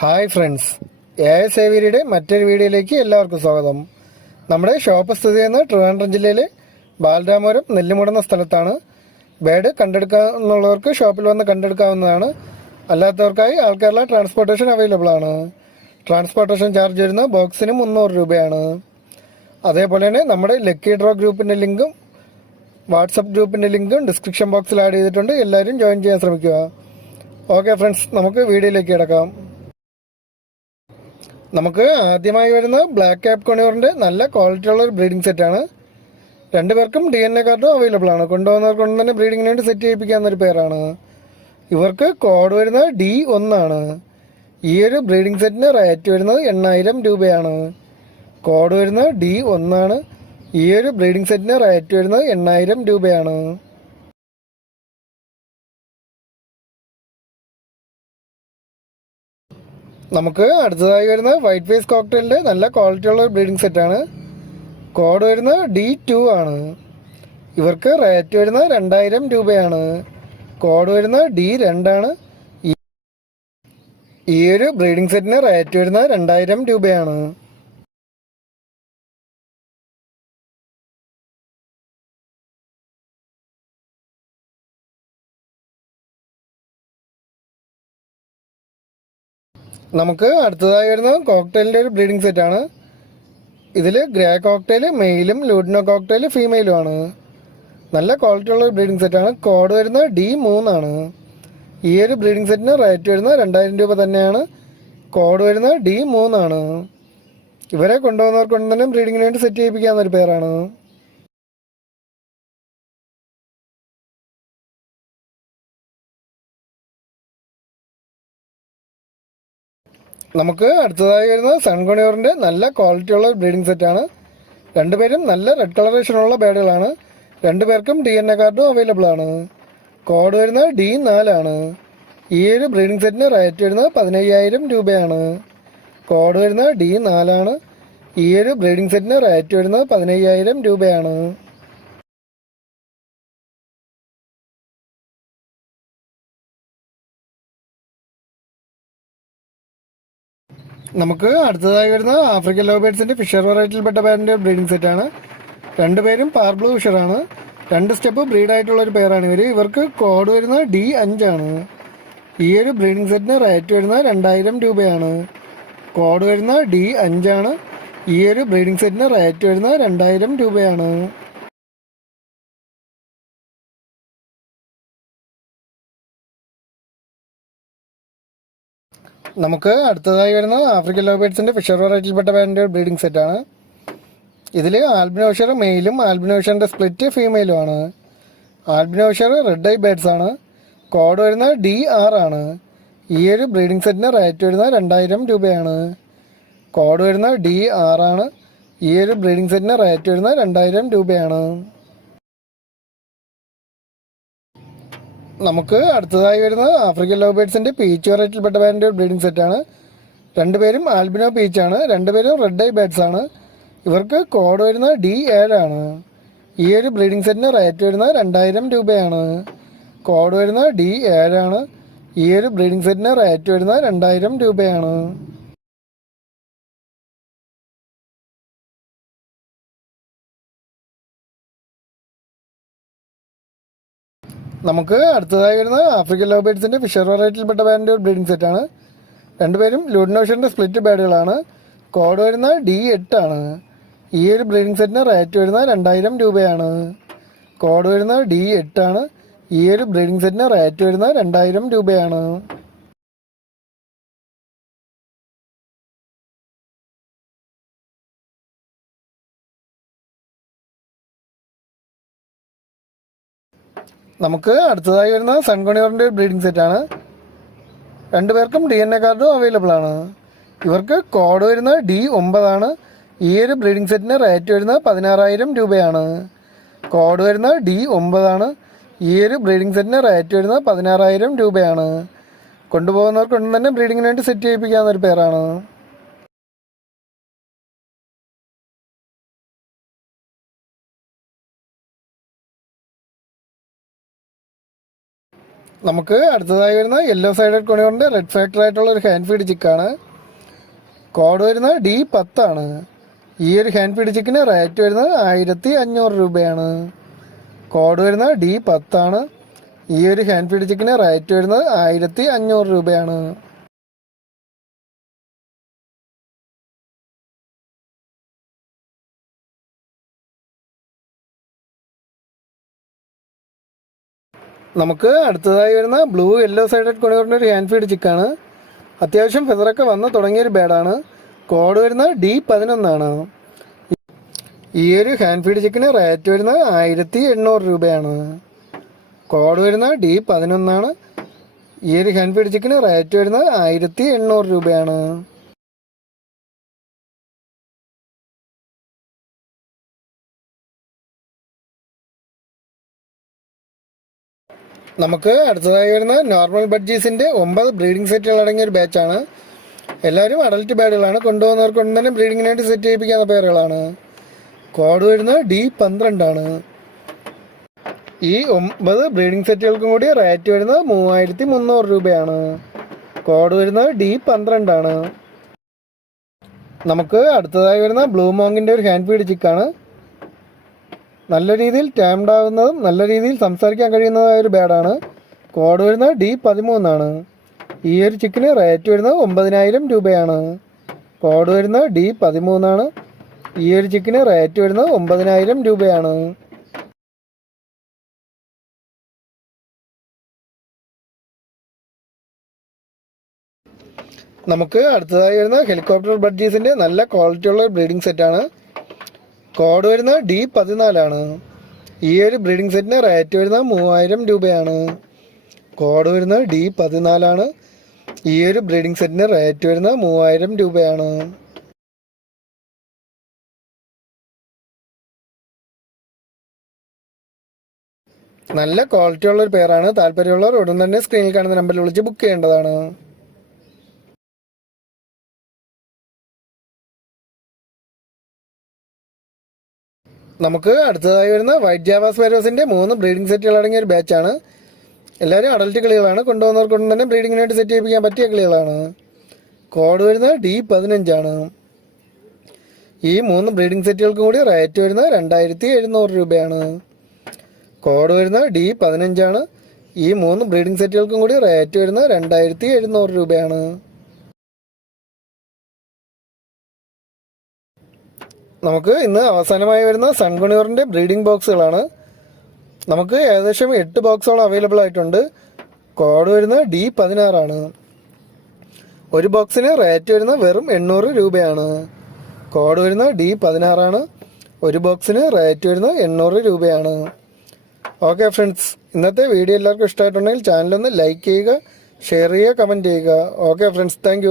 Hi friends A S ഏവിരിയുടെ മറ്റൊരു വീഡിയോയിലേക്ക് എല്ലാവർക്കും സ്വാഗതം. നമ്മുടെ ഷോപ്പ് സ്ഥിതി ചെയ്യുന്ന ട്രിവാൻഡ്രം ജില്ലയിലെ ബാലരാമപുരം നെല്ലുമുടുന്ന സ്ഥലത്താണ്. ബേഡ് കണ്ടെടുക്കാന്നുള്ളവർക്ക് ഷോപ്പിൽ വന്ന് കണ്ടെടുക്കാവുന്നതാണ്. അല്ലാത്തവർക്കായി ആൾ ട്രാൻസ്പോർട്ടേഷൻ അവൈലബിൾ ആണ്. ട്രാൻസ്പോർട്ടേഷൻ ചാർജ് വരുന്ന ബോക്സിന് മുന്നൂറ് രൂപയാണ്. അതേപോലെ തന്നെ നമ്മുടെ ലക്കി ഡ്രോ ഗ്രൂപ്പിന്റെ ലിങ്കും വാട്സപ്പ് ഗ്രൂപ്പിന്റെ ലിങ്കും ഡിസ്ക്രിപ്ഷൻ ബോക്സിൽ ആഡ് ചെയ്തിട്ടുണ്ട്. എല്ലാവരും ജോയിൻ ചെയ്യാൻ ശ്രമിക്കുക. ഓക്കെ ഫ്രണ്ട്സ് നമുക്ക് വീഡിയോയിലേക്ക് കിടക്കാം. നമുക്ക് ആദ്യമായി വരുന്ന ബ്ലാക്ക് ക്യാപ് കൊണിയോറിന്റെ നല്ല ക്വാളിറ്റി ഉള്ള ഒരു ബ്രീഡിംഗ് സെറ്റാണ് രണ്ട് പേർക്കും ഡി എൻ എ കാർഡും അവൈലബിൾ ആണ്. കൊണ്ടുപോകുന്നവർക്കൊണ്ട് കൊണ്ട് തന്നെ ബ്രീഡിങ്ങിന് വേണ്ടി സെറ്റ് ചെയ്യിപ്പിക്കാവുന്ന ഒരു പേരാണ്. ഇവർക്ക് കോഡ് വരുന്നത് ഡി ഒന്നാണ് ഈ ഒരു ബ്രീഡിംഗ് സെറ്റിന് റേറ്റ് വരുന്നത് എണ്ണായിരം രൂപയാണ്. കോഡ് വരുന്നത് ഡി ഒന്നാണ് ഈ ഒരു ബ്രീഡിംഗ് സെറ്റിന് റേറ്റ് വരുന്നത് എണ്ണായിരം രൂപയാണ്. നമുക്ക് അടുത്തതായി വരുന്ന വൈറ്റ് ഫേസ് കോക്ടെയിലിന്റെ നല്ല ക്വാളിറ്റി ഉള്ള ബ്രീഡിംഗ് സെറ്റാണ് കോഡ് വരുന്ന ഡി ടു ആണ്. ഇവർക്ക് റേറ്റ് വരുന്ന രണ്ടായിരം രൂപയാണ്. കോഡ് വരുന്ന ഡി രണ്ടാണ് ഈ ഒരു ബ്രീഡിംഗ് സെറ്റിന് റേറ്റ് വരുന്ന രണ്ടായിരം രൂപയാണ്. നമുക്ക് അടുത്തതായി വരുന്ന കോക്ടെയിലിന്റെ ഒരു ബ്രീഡിംഗ് സെറ്റാണ് ഇതിൽ ഗ്രേ കോക്ടെയിൽ മെയിലും ലൂഡിനോ കോക്ടെയിൽ ഫീമെയിലും ആണ്. നല്ല ക്വാളിറ്റി ഉള്ള ബ്രീഡിംഗ് സെറ്റാണ് കോഡ് വരുന്നത് ഡി മൂന്നാണ് ഈ ഒരു ബ്രീഡിംഗ് സെറ്റിന് റേറ്റ് വരുന്നത് രണ്ടായിരം രൂപ തന്നെയാണ്. കോഡ് വരുന്നത് ഡി മൂന്നാണ് ഇവരെ കൊണ്ടുപോകുന്നവർക്ക് കൊണ്ട് തന്നെ ബ്രീഡിങ്ങിന് വേണ്ടി സെറ്റ് ചെയ്യിപ്പിക്കാവുന്ന ഒരു പേരാണ് നമുക്ക് അടുത്തതായി വരുന്നത് സൺകൊണിയോറിന്റെ നല്ല ക്വാളിറ്റി ഉള്ള ബ്രീഡിംഗ് സെറ്റാണ് രണ്ടുപേരും നല്ല റെഡ് കളറേഷനുള്ള ബേഡുകളാണ്. രണ്ടുപേർക്കും ഡി എൻ എ കാർഡും അവൈലബിൾ ആണ്. കോഡ് വരുന്നത് ഡി നാലാണ് ഈ ഒരു ബ്രീഡിംഗ് സെറ്റിന് റേറ്റ് വരുന്നത് പതിനയ്യായിരം രൂപയാണ്. കോഡ് വരുന്നത് ഡി നാലാണ് ഈ ഒരു ബ്രീഡിംഗ് സെറ്റിന് റേറ്റ് വരുന്നത് പതിനയ്യായിരം രൂപയാണ്. നമുക്ക് അടുത്തതായി വരുന്ന ആഫ്രിക്കൻ ലോബേഡ്സിന്റെ ഫിഷർ വെറൈറ്റിയിൽപ്പെട്ട പേരിന്റെ ബ്രീഡിംഗ് സെറ്റാണ് രണ്ടുപേരും പാർ ബ്ലൂ ഫിഷറാണ് രണ്ട് സ്റ്റെപ്പ് ബ്രീഡ് ആയിട്ടുള്ള ഒരു പേരാണ് ഇവർ ഇവർക്ക് കോഡ് വരുന്നത് ഡി അഞ്ചാണ് ഈ ഒരു ബ്രീഡിംഗ് സെറ്റിന് റേറ്റ് വരുന്നത് രണ്ടായിരം രൂപയാണ്. കോഡ് വരുന്നത് ഡി അഞ്ചാണ് ഈ ഒരു ബ്രീഡിംഗ് സെറ്റിന് റേറ്റ് വരുന്നത് രണ്ടായിരം രൂപയാണ്. നമുക്ക് അടുത്തതായി വരുന്ന ആഫ്രിക്കൻ ലോബേഡ്സിന്റെ ഫിഷർ വെറൈറ്റിയിൽപ്പെട്ട ബാൻഡ് ബ്രീഡിംഗ് സെറ്റാണ് ഇതിൽ ആൽബിനോഷർ മെയിലും ആൽബിനോഷറിന്റെ സ്പ്ലിറ്റ് ഫീമെയിലും ആണ്. ആൽബിനോഷർ റെഡ് ഐ ബേഡ്സ് ആണ്. കോഡ് വരുന്നത് ഡി ആർ ആണ്. ഈ ഒരു ബ്രീഡിംഗ് സെറ്റിന് റേറ്റ് വരുന്നത് രണ്ടായിരം രൂപയാണ്. കോഡ് വരുന്നത് ഡി ആർ ആണ്. ഈ ഒരു ബ്രീഡിംഗ് സെറ്റിന് റേറ്റ് വരുന്നത് രണ്ടായിരം രൂപയാണ്. നമുക്ക് അടുത്തതായി വരുന്നത് ആഫ്രിക്കൻ ലവ് ബേഡ്സിന്റെ പീച്ച് വെറൈറ്റിയിൽപ്പെട്ട ബാൻഡ് ബ്രീഡിംഗ് സെറ്റാണ് രണ്ടുപേരും ആൽബിനോ പീച്ചാണ് രണ്ടുപേരും റെഡ് ഐ ബേഡ്സ് ആണ്. ഇവർക്ക് കോഡ് വരുന്നത് ഡി ഏഴാണ് ഈ ഒരു ബ്രീഡിംഗ് സെറ്റിന് റേറ്റ് വരുന്നത് രണ്ടായിരം രൂപയാണ്. കോഡ് വരുന്നത് ഡി ഏഴാണ് ഈ ഒരു ബ്രീഡിംഗ് സെറ്റിന് റേറ്റ് വരുന്നത് രണ്ടായിരം രൂപയാണ്. നമുക്ക് അടുത്തതായി വരുന്നത് ആഫ്രിക്കൻ ലോ ബേഡ്സിന്റെ ഫിഷർ വെറൈറ്റിയിൽപ്പെട്ട പേരിന്റെ ഒരു ബ്രീഡിംഗ് സെറ്റാണ് രണ്ടുപേരും ലൂഡിനോഷന്റെ സ്പ്ലിറ്റ് ബേഡുകളാണ്. കോഡ് വരുന്ന ഡി എട്ടാണ് ഈ ഒരു ബ്രീഡിംഗ് സെറ്റിന് റേറ്റ് വരുന്ന രണ്ടായിരം രൂപയാണ്. കോഡ് വരുന്ന ഡി എട്ടാണ് ഈ ഒരു ബ്രീഡിംഗ് സെറ്റിന് റേറ്റ് വരുന്ന രണ്ടായിരം രൂപയാണ്. നമുക്ക് അടുത്തതായി വരുന്ന സൺകുണിയറിന്റെ ബ്രീഡിംഗ് സെറ്റാണ് രണ്ടുപേർക്കും ഡി എൻ എ കാർഡും അവൈലബിൾ ആണ്. ഇവർക്ക് കോഡ് വരുന്നത് ഡി ഒമ്പതാണ് ഈ ഒരു ബ്രീഡിംഗ് സെറ്റിന് റേറ്റ് വരുന്നത് പതിനാറായിരം രൂപയാണ്. കോഡ് വരുന്നത് ഡി ഒമ്പതാണ് ഈ ഒരു ബ്രീഡിംഗ് സെറ്റിന് റേറ്റ് വരുന്നത് പതിനാറായിരം രൂപയാണ്. കൊണ്ടുപോകുന്നവർക്ക് കൊണ്ട് തന്നെ ബ്രീഡിങ്ങിന് വേണ്ടി സെറ്റ് ചെയ്യിപ്പിക്കാവുന്ന ഒരു പേരാണ് നമുക്ക് അടുത്തതായി വരുന്ന യെല്ലോ സൈഡഡ് കൊണിയോറിന്റെ റെഡ് ഫാക്ടർ ആയിട്ടുള്ള ഒരു ഹാൻഡ് ഫീഡ് ചിക്കാണ് കോഡ് വരുന്നത് ഡി പത്താണ് ഈ ഒരു ഹാൻഡ് ഫീഡ് ചിക്കിന് റേറ്റ് വരുന്നത് ആയിരത്തി അഞ്ഞൂറ് രൂപയാണ്. കോഡ് വരുന്നത് ഡി പത്താണ് ഈ ഒരു ഹാൻഡ് ഫീഡ് ചിക്കിന് റേറ്റ് വരുന്നത് ആയിരത്തി അഞ്ഞൂറ് രൂപയാണ്. നമുക്ക് അടുത്തതായി വരുന്ന ബ്ലൂ യെല്ലോ സൈഡഡ് കൊണിയോറിന്റെ ഒരു ഹാൻഡ് ഫീഡ് ചിക്കാണ് അത്യാവശ്യം ഫെതറൊക്കെ വന്ന് തുടങ്ങിയൊരു ബേഡാണ് കോഡ് വരുന്നത് ഡി പതിനൊന്നാണ്. ഈ ഒരു ഹാൻഡ് ഫീഡ് ചിക്കന് റേറ്റ് വരുന്നത് ആയിരത്തി എണ്ണൂറ് രൂപയാണ്. കോഡ് വരുന്നത് ഡി പതിനൊന്നാണ്. ഈ ഒരു ഹാൻഡ് ഫീഡ് ചിക്കന് റേറ്റ് വരുന്നത് ആയിരത്തി എണ്ണൂറ് രൂപയാണ്. നമുക്ക് അടുത്തതായി വരുന്ന നോർമൽ ബഡ്ജീസിന്റെ ഒമ്പത് ബ്രീഡിംഗ് സെറ്റുകൾ അടങ്ങിയ ഒരു ബാച്ചാണ് എല്ലാവരും അഡൽറ്റ് ബാഡുകളാണ് കൊണ്ടുപോകുന്നവർക്ക് കൊണ്ട് തന്നെ ബ്രീഡിങ്ങിനായിട്ട് സെറ്റ് ചെയ്യിപ്പിക്കാവുന്ന പേരുകളാണ്. കോഡ് വരുന്നത് ഡി പന്ത്രണ്ടാണ് ഈ ഒമ്പത് ബ്രീഡിംഗ് സെറ്റുകൾക്കും കൂടി റേറ്റ് വരുന്നത് മൂവായിരത്തി മുന്നൂറ് രൂപയാണ് കോഡ് വരുന്നത് ഡി പന്ത്രണ്ടാണ് നമുക്ക് അടുത്തതായി വരുന്ന ബ്ലൂ മോങ്ങിന്റെ ഒരു ഹാൻഡ് ഫീഡ് ചിക്കാണ് നല്ല രീതിയിൽ ടാംഡ് ആവുന്നതും നല്ല രീതിയിൽ സംസാരിക്കാൻ കഴിയുന്നതായ ഒരു ബാഡാണ് കോഡ് വരുന്നത് ഡി പതിമൂന്നാണ്. ഈ ഒരു ചിക്കന് റേറ്റ് വരുന്നത് ഒമ്പതിനായിരം രൂപയാണ്. കോഡ് വരുന്നത് ഡി പതിമൂന്നാണ്. ഈ ഒരു ചിക്കന് റേറ്റ് വരുന്നത് ഒമ്പതിനായിരം രൂപയാണ്. നമുക്ക് അടുത്തതായി വരുന്ന ഹെലികോപ്റ്റർ ബഡ്ജീസിന്റെ നല്ല ക്വാളിറ്റിയുള്ള ബ്രീഡിംഗ് സെറ്റാണ് കോഡ് വരുന്ന ഡി പതിനാലാണ് ഈ ഒരു ബ്രീഡിംഗ് സെറ്റിന് റേറ്റ് വരുന്ന മൂവായിരം രൂപയാണ്. കോഡ് വരുന്ന ഡി പതിനാലാണ് ഈ ഒരു ബ്രീഡിംഗ് സെറ്റിന് റേറ്റ് വരുന്ന മൂവായിരം രൂപയാണ്. നല്ല ക്വാളിറ്റി ഉള്ള ഒരു പേരാണ് താല്പര്യമുള്ളവർ ഉടൻ തന്നെ സ്ക്രീനിൽ കാണുന്ന നമ്പറിൽ വിളിച്ച് ബുക്ക് ചെയ്യേണ്ടതാണ്. നമുക്ക് അടുത്തതായി വരുന്ന വൈറ്റ് ജാവാസ് വൈറോസിന്റെ മൂന്ന് ബ്രീഡിംഗ് സെറ്റുകൾ അടങ്ങിയ ഒരു ബാച്ചാണ്. എല്ലാവരും അഡൽറ്റ് കിളികളാണ്. കൊണ്ടുവന്നവർക്കൊണ്ട് കൊണ്ട് തന്നെ ബ്രീഡിങ്ങിനായിട്ട് സെറ്റ് ചെയ്യിപ്പിക്കാൻ പറ്റിയ കിളികളാണ്. കോഡ് വരുന്നത് ഡി പതിനഞ്ചാണ് ഈ മൂന്ന് ബ്രീഡിംഗ് സെറ്റുകൾക്കും കൂടി റേറ്റ് വരുന്നത് രണ്ടായിരത്തി എഴുന്നൂറ് രൂപയാണ്. കോഡ് വരുന്നത് ഡി പതിനഞ്ചാണ് ഈ മൂന്ന് ബ്രീഡിംഗ് സെറ്റുകൾക്കും കൂടി റേറ്റ് വരുന്നത് രണ്ടായിരത്തി എഴുന്നൂറ് രൂപയാണ്. നമുക്ക് ഇന്ന് അവസാനമായി വരുന്ന സൺകുണിയറിന്റെ ബ്രീഡിംഗ് ബോക്സുകളാണ്. നമുക്ക് ഏകദേശം എട്ട് ബോക്സുകൾ അവൈലബിൾ ആയിട്ടുണ്ട്. കോഡ് വരുന്ന ഡി പതിനാറാണ്. ഒരു ബോക്സിന് റേറ്റ് വരുന്ന വെറും എണ്ണൂറ് രൂപയാണ്. കോഡ് വരുന്ന ഡി പതിനാറാണ്. ഒരു ബോക്സിന് റേറ്റ് വരുന്ന എണ്ണൂറ് രൂപയാണ്. ഓക്കെ ഫ്രണ്ട്സ് ഇന്നത്തെ വീഡിയോ എല്ലാവർക്കും ഇഷ്ടമായിട്ടുണ്ടെങ്കിൽ ചാനലൊന്ന് ലൈക്ക് ചെയ്യുക ഷെയർ ചെയ്യുക കമന്റ് ചെയ്യുക. Okay friends thank